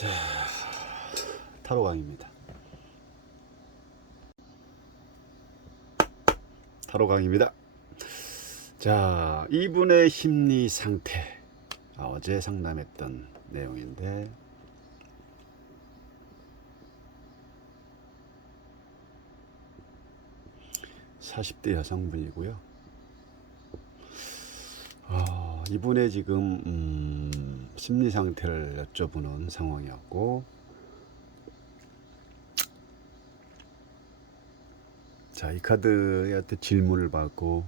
자, 타로 강입니다. 타로 강입니다. 자, 이분의 심리 상태. 어제 상담했던 내용인데, 40대 여성분이고요. 이분의 지금 심리 상태를 여쭤보는 상황이었고, 자, 이 카드한테 질문을 받고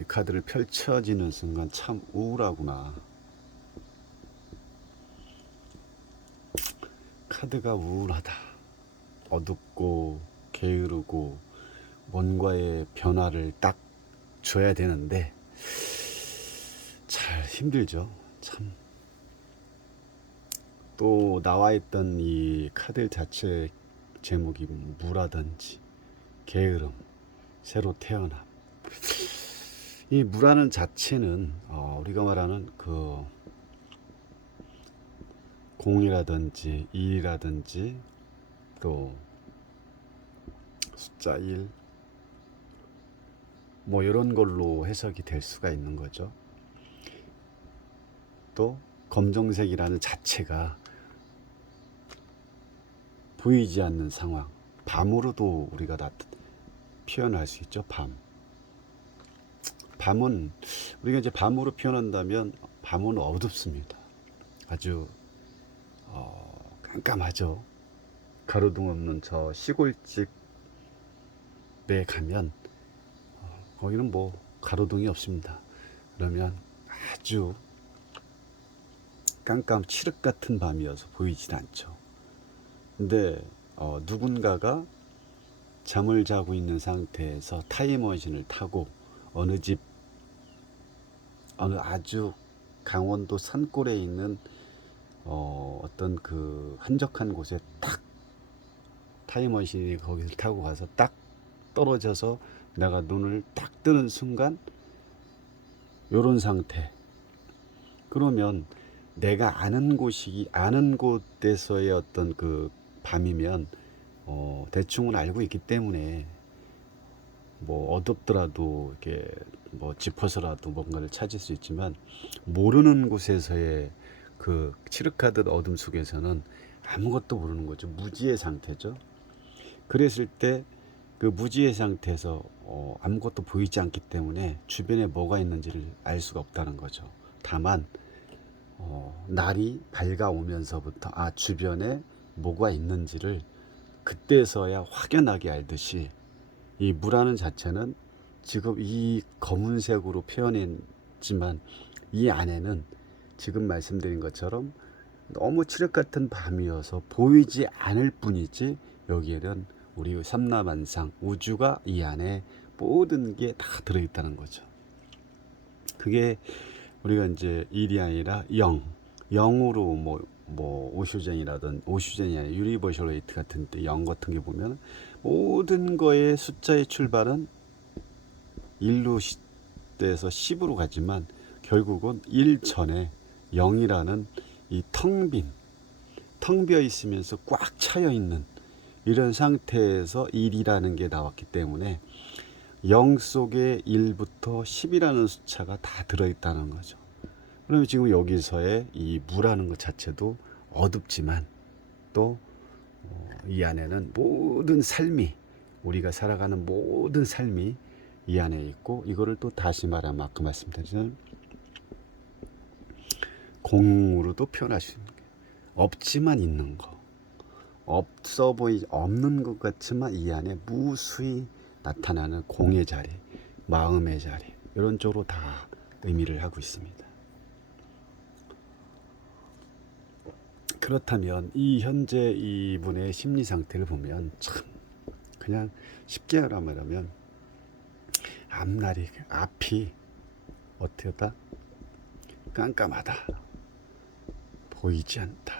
이 카드를 펼쳐지는 순간 참 우울하구나. 카드가 우울하다. 어둡고 게으르고 뭔가의 변화를 딱 줘야 되는데 잘 힘들죠. 참. 또 나와 있던 이 카드 자체 제목이 무라든지 게으름, 새로 태어남. 이 무라는 자체는 우리가 말하는 그 공이라든지 일이라든지 또 숫자 1 뭐 이런 걸로 해석이 될 수가 있는 거죠. 또 검정색이라는 자체가 보이지 않는 상황, 밤으로도 우리가 표현할 수 있죠. 밤은 우리가 이제 밤으로 표현한다면 밤은 어둡습니다. 아주 깜깜하죠. 가로등 없는 저 시골집에 가면 거기는 뭐 가로등이 없습니다. 그러면 아주 깜깜 칠흑 같은 밤이어서 보이진 않죠. 근데 누군가가 잠을 자고 있는 상태에서 타임머신을 타고 어느 집 어느 아주 강원도 산골에 있는 어떤 그 한적한 곳에 딱 타임머신이 거기를 타고 가서 딱 떨어져서 내가 눈을 딱 뜨는 순간 요런 상태. 그러면 내가 아는 곳에서의 어떤 그 밤이면 대충은 알고 있기 때문에 뭐 어둡더라도 이렇게 뭐 짚어서라도 뭔가를 찾을 수 있지만, 모르는 곳에서의 그 칠흑하듯 어둠 속에서는 아무것도 모르는 거죠. 무지의 상태죠. 그랬을 때 그 무지의 상태에서 아무것도 보이지 않기 때문에 주변에 뭐가 있는지를 알 수가 없다는 거죠. 다만 날이 밝아오면서부터 주변에 뭐가 있는지를 그때서야 확연하게 알듯이, 이 무라는 자체는 지금 이 검은색으로 표현했지만 이 안에는 지금 말씀드린 것처럼 너무 칠흑 같은 밤이어서 보이지 않을 뿐이지, 여기에는 우리 삼라만상 우주가 이 안에 모든 게 다 들어있다는 거죠. 그게 우리가 이제 일이 아니라 영으로 뭐 오슈전이 아니라 유니버셜 웨이트 같은 때 영 같은 게 보면 모든 거의 숫자의 출발은 1로 돼서 10으로 가지만 결국은 1 전에 0이라는 이 텅 비어 있으면서 꽉 차여 있는 이런 상태에서 1이라는 게 나왔기 때문에 0 속에 1부터 10이라는 숫자가 다 들어있다는 거죠. 그러면 지금 여기서의 이 무라는 것 자체도 어둡지만 또 이 안에는 모든 삶이, 우리가 살아가는 모든 삶이 이 안에 있고, 이거를 또 다시 말하면 아까 말씀드린 공으로도 표현할 수 있는 게 없지만 있는 거, 없는 것 같지만 이 안에 무수히 나타나는 공의 자리, 마음의 자리, 이런 쪽으로 다 의미를 하고 있습니다. 그렇다면 이 현재 이분의 심리 상태를 보면 참 그냥 쉽게 말하면 앞이 어떻다? 깜깜하다. 보이지 않다.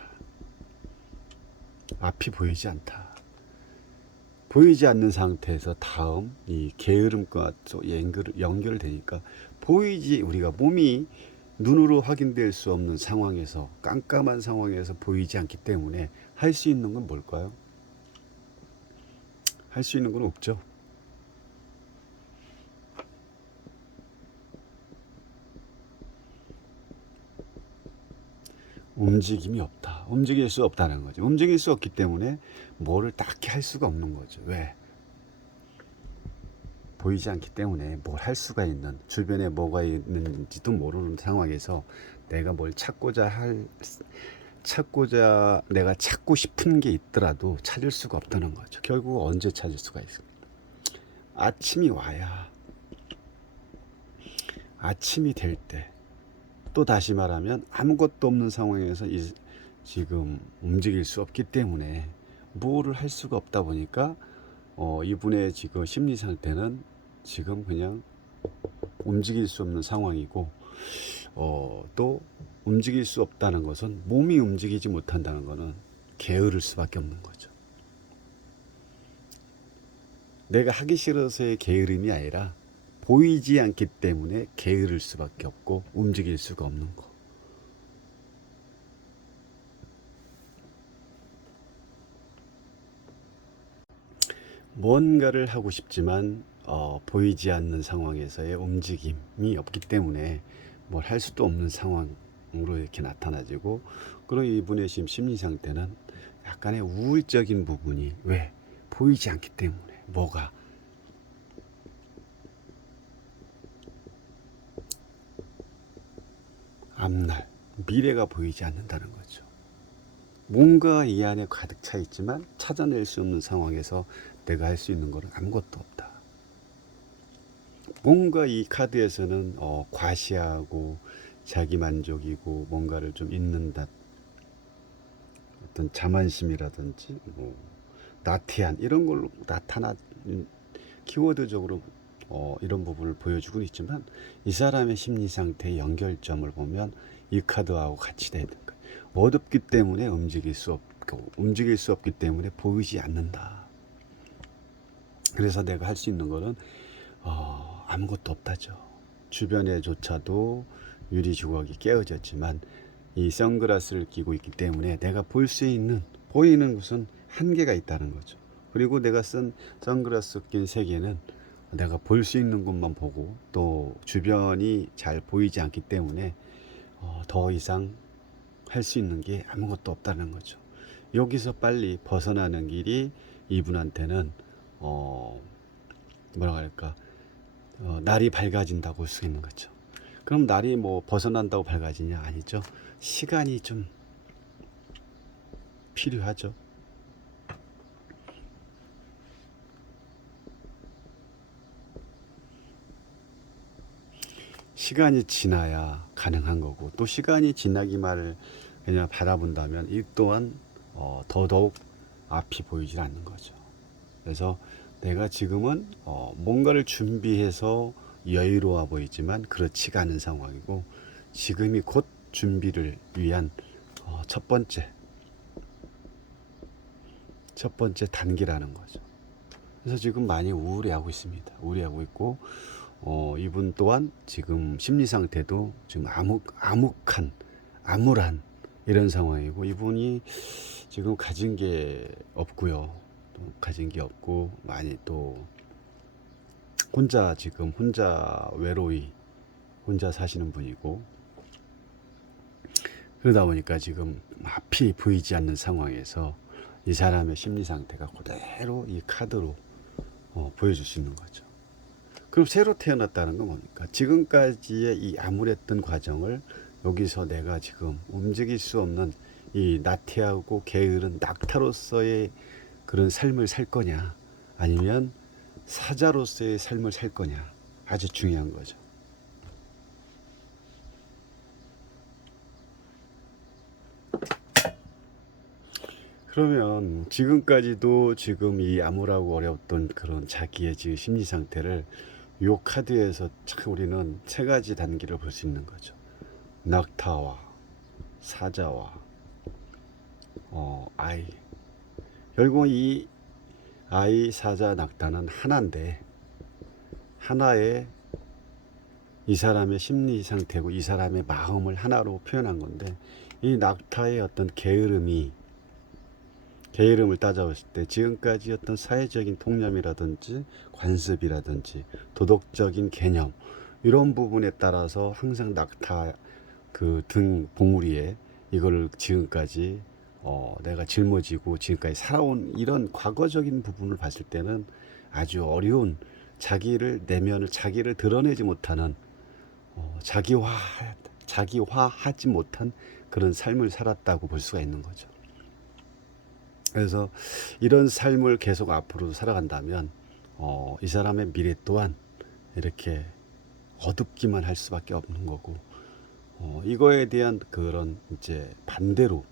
앞이 보이지 않다. 보이지 않는 상태에서 다음 이 게으름과 또 연결되니까 우리가 몸이 눈으로 확인될 수 없는 상황에서, 깜깜한 상황에서 보이지 않기 때문에 할 수 있는 건 뭘까요? 할 수 있는 건 없죠. 움직임이 없다. 움직일 수 없다는 거죠. 움직일 수 없기 때문에 뭐를 딱히 할 수가 없는 거죠. 왜? 보이지 않기 때문에 뭘 할 수가 있는, 주변에 뭐가 있는지도 모르는 상황에서 내가 뭘 내가 찾고 싶은 게 있더라도 찾을 수가 없다는 거죠. 결국 언제 찾을 수가 있습니까? 아침이 와야, 아침이 될 때, 또 다시 말하면 아무것도 없는 상황에서 지금 움직일 수 없기 때문에 뭐를 할 수가 없다 보니까 이분의 지금 심리 상태는 지금 그냥 움직일 수 없는 상황이고, 또 움직일 수 없다는 것은, 몸이 움직이지 못한다는 것은 게으를 수밖에 없는 거죠. 내가 하기 싫어서의 게으름이 아니라 보이지 않기 때문에 게으를 수밖에 없고 움직일 수가 없는 거. 뭔가를 하고 싶지만 보이지 않는 상황에서의 움직임이 없기 때문에 뭘 할 수도 없는 상황으로 이렇게 나타나지고, 그런 이분의 지금 심리 상태는 약간의 우울적인 부분이, 왜? 보이지 않기 때문에. 뭐가? 앞날, 미래가 보이지 않는다는 거죠. 뭔가 이 안에 가득 차 있지만 찾아낼 수 없는 상황에서 내가 할 수 있는 것은 아무것도 없다. 뭔가 이 카드에서는 과시하고 자기만족이고 뭔가를 좀 잊는다, 어떤 자만심이라든지 뭐 나태한, 이런 걸로 나타나 키워드적으로 이런 부분을 보여주고 있지만, 이 사람의 심리 상태의 연결점을 보면 이 카드하고 같이 되는 거예요. 어둡기 때문에 움직일 수 없고, 움직일 수 없기 때문에 보이지 않는다. 그래서 내가 할 수 있는 거는 아무것도 없다죠. 주변에조차도 유리 조각이 깨어졌지만 이 선글라스를 끼고 있기 때문에 내가 볼 수 있는, 보이는 것은 한계가 있다는 거죠. 그리고 내가 쓴 선글라스 낀 세계는 내가 볼 수 있는 것만 보고, 또 주변이 잘 보이지 않기 때문에 더 이상 할 수 있는 게 아무것도 없다는 거죠. 여기서 빨리 벗어나는 길이 이분한테는 뭐라 할까, 날이 밝아진다고 할 수 있는 거죠. 그럼 날이 뭐 벗어난다고 밝아지냐? 아니죠. 시간이 좀 필요하죠. 시간이 지나야 가능한 거고, 또 시간이 지나기만을 그냥 바라본다면 이 또한 더더욱 앞이 보이질 않는 거죠. 그래서 내가 지금은 뭔가를 준비해서 여유로워 보이지만 그렇지가 않은 상황이고, 지금이 곧 준비를 위한 첫 번째 단계라는 거죠. 그래서 지금 많이 우울해하고 있습니다. 우울해하고 있고, 이분 또한 지금 심리 상태도 지금 암울한 이런 상황이고, 이분이 지금 가진 게 없고요. 또 가진 게 없고, 많이 또 혼자 외로이 혼자 사시는 분이고, 그러다 보니까 지금 앞이 보이지 않는 상황에서 이 사람의 심리 상태가 그대로 이 카드로 보여줄 수 있는 거죠. 그럼 새로 태어났다는 건 뭡니까? 지금까지의 이 암울했던 과정을 여기서 내가 지금 움직일 수 없는 이 나태하고 게으른 낙타로서의 그런 삶을 살 거냐, 아니면 사자로서의 삶을 살 거냐, 아주 중요한 거죠. 그러면 지금까지도 지금 이 암울하고 어려웠던 그런 자기의 지금 심리 상태를 이 카드에서 참 우리는 세 가지 단계를 볼 수 있는 거죠. 낙타와 사자와 아이. 결국 이 아이, 사자, 낙타는 하나인데, 하나의 이 사람의 심리 상태고 이 사람의 마음을 하나로 표현한 건데, 이 낙타의 어떤 게으름을 따져봤을 때 지금까지 어떤 사회적인 통념이라든지 관습이라든지 도덕적인 개념, 이런 부분에 따라서 항상 낙타 그 등 봉우리에 이걸 지금까지 내가 짊어지고 지금까지 살아온 이런 과거적인 부분을 봤을 때는 아주 어려운, 내면을 자기를 드러내지 못하는, 자기화하지 못한 그런 삶을 살았다고 볼 수가 있는 거죠. 그래서 이런 삶을 계속 앞으로 살아간다면 이 사람의 미래 또한 이렇게 어둡기만 할 수밖에 없는 거고, 이거에 대한 그런 이제 반대로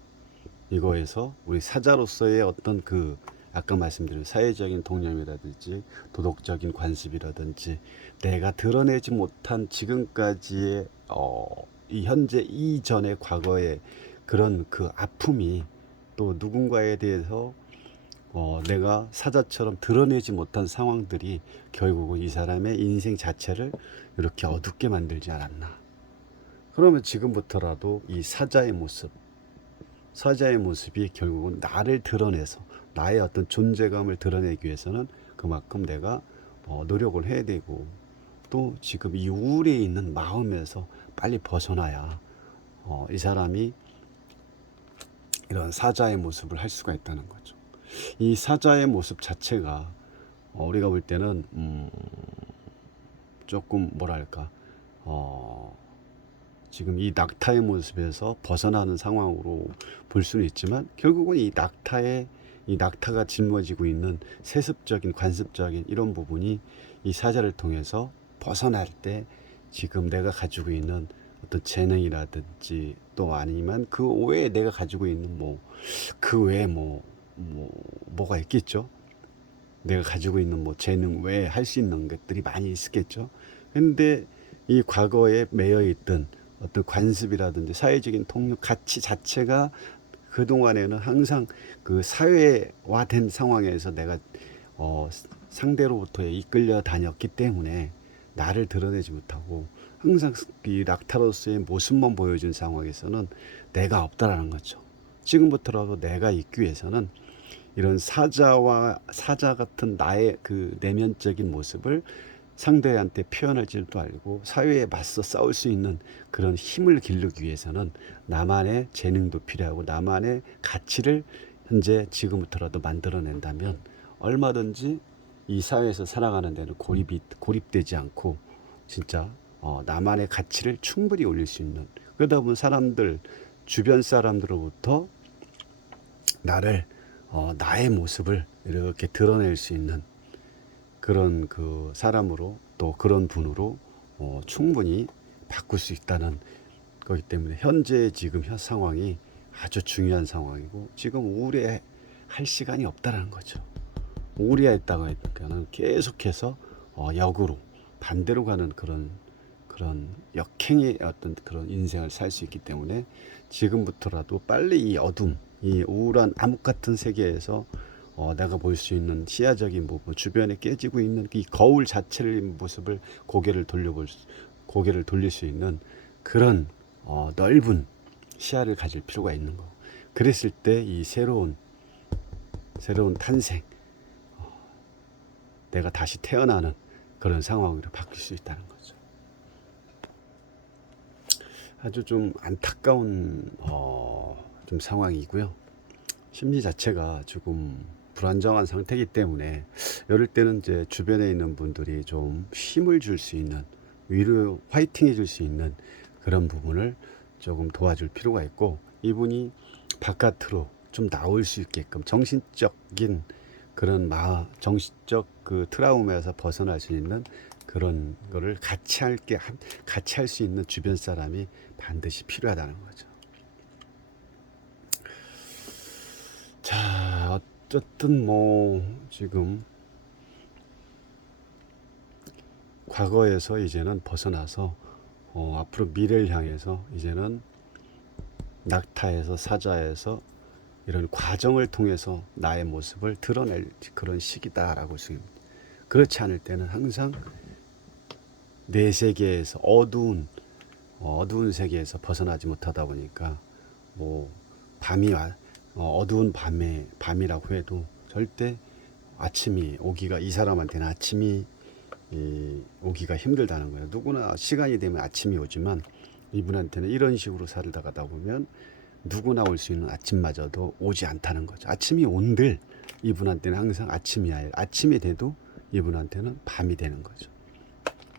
이거에서 우리 사자로서의 어떤 그 아까 말씀드린 사회적인 통념이라든지 도덕적인 관습이라든지 내가 드러내지 못한 지금까지의 이 현재 이전의 과거의 그런 그 아픔이 또 누군가에 대해서 내가 사자처럼 드러내지 못한 상황들이 결국은 이 사람의 인생 자체를 이렇게 어둡게 만들지 않았나. 그러면 지금부터라도 이 사자의 모습이 결국은 나를 드러내서 나의 어떤 존재감을 드러내기 위해서는 그만큼 내가 노력을 해야 되고, 또 지금 이 우울에 있는 마음에서 빨리 벗어나야 이 사람이 이런 사자의 모습을 할 수가 있다는 거죠. 이 사자의 모습 자체가 우리가 볼 때는 조금 뭐랄까 지금 이 낙타의 모습에서 벗어나는 상황으로 볼 수는 있지만, 결국은 이 낙타가 짊어지고 있는 세습적인 관습적인 이런 부분이 이 사자를 통해서 벗어날 때 지금 내가 가지고 있는 어떤 재능이라든지 또 아니면 그 외에 내가 가지고 있는 그 외에 뭐가 있겠죠. 내가 가지고 있는 재능 외에 할 수 있는 것들이 많이 있겠죠. 근데 이 과거에 매여 있던 어떤 관습이라든지 사회적인 통념 가치 자체가 그동안에는 항상 그 사회화된 상황에서 내가 상대로부터 이끌려 다녔기 때문에 나를 드러내지 못하고 항상 이 낙타로서의 모습만 보여준 상황에서는 내가 없다라는 거죠. 지금부터라도 내가 있기 위해서는 이런 사자 같은 나의 그 내면적인 모습을 상대한테 표현할 줄도 알고 사회에 맞서 싸울 수 있는 그런 힘을 기르기 위해서는 나만의 재능도 필요하고 나만의 가치를 현재 지금부터라도 만들어낸다면 얼마든지 이 사회에서 살아가는 데는 고립되지 않고 진짜 나만의 가치를 충분히 올릴 수 있는, 그러다 보면 주변 사람들로부터 나의 모습을 이렇게 드러낼 수 있는 그런 그 사람으로 또 그런 분으로 충분히 바꿀 수 있다는 거기 때문에 현재 지금 현 상황이 아주 중요한 상황이고, 지금 우울해할 시간이 없다라는 거죠. 우울해했다가 하니까는 계속해서 역으로 반대로 가는 그런 역행의 어떤 그런 인생을 살 수 있기 때문에 지금부터라도 빨리 이 우울한 암흑 같은 세계에서 내가 볼 수 있는 시야적인 부분, 주변에 깨지고 있는 이 거울 자체의 모습을 고개를 돌릴 수 있는 그런 넓은 시야를 가질 필요가 있는 거. 그랬을 때 이 새로운 탄생, 내가 다시 태어나는 그런 상황으로 바뀔 수 있다는 거죠. 아주 좀 안타까운 좀 상황이고요. 심리 자체가 조금 불안정한 상태이기 때문에 이럴 때는 이제 주변에 있는 분들이 좀 힘을 줄 수 있는, 위로 화이팅 해줄 수 있는 그런 부분을 조금 도와줄 필요가 있고, 이분이 바깥으로 좀 나올 수 있게끔 정신적인 그 트라우마에서 벗어날 수 있는 그런 거를 같이 할 수 있는 주변 사람이 반드시 필요하다는 거죠. 자, 어쨌든 지금 과거에서 이제는 벗어나서 앞으로 미래를 향해서 이제는 낙타에서 사자에서 이런 과정을 통해서 나의 모습을 드러낼 그런 시기다라고 할 수 있습니다. 그렇지 않을 때는 항상 내 세계에서 어두운 세계에서 벗어나지 못하다 보니까 뭐 밤이 어두운 밤이라고 해도 절대 아침이 오기가, 이 사람한테는 아침이 오기가 힘들다는 거예요. 누구나 시간이 되면 아침이 오지만 이분한테는 이런 식으로 살다가다 보면 누구나 올 수 있는 아침마저도 오지 않다는 거죠. 아침이 온들 이분한테는 항상 아침이야. 아침이 돼도 이분한테는 밤이 되는 거죠.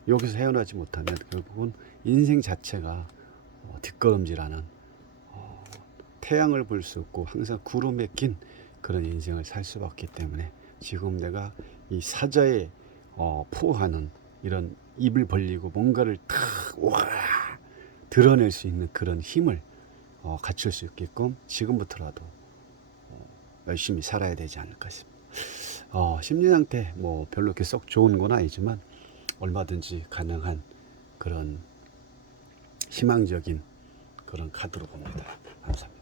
여기서 헤어나지 못하면 결국은 인생 자체가 뒷걸음질하는, 태양을 볼 수 없고 항상 구름에 낀 그런 인생을 살 수밖에 없기 때문에 지금 내가 이 사자에 포하는 이런 입을 벌리고 뭔가를 탁 드러낼 수 있는 그런 힘을 갖출 수 있게끔 지금부터라도 열심히 살아야 되지 않을까 싶습니다. 심리 상태 뭐 별로 이렇게 썩 좋은 건 아니지만 얼마든지 가능한 그런 희망적인 그런 카드로 봅니다. 감사합니다.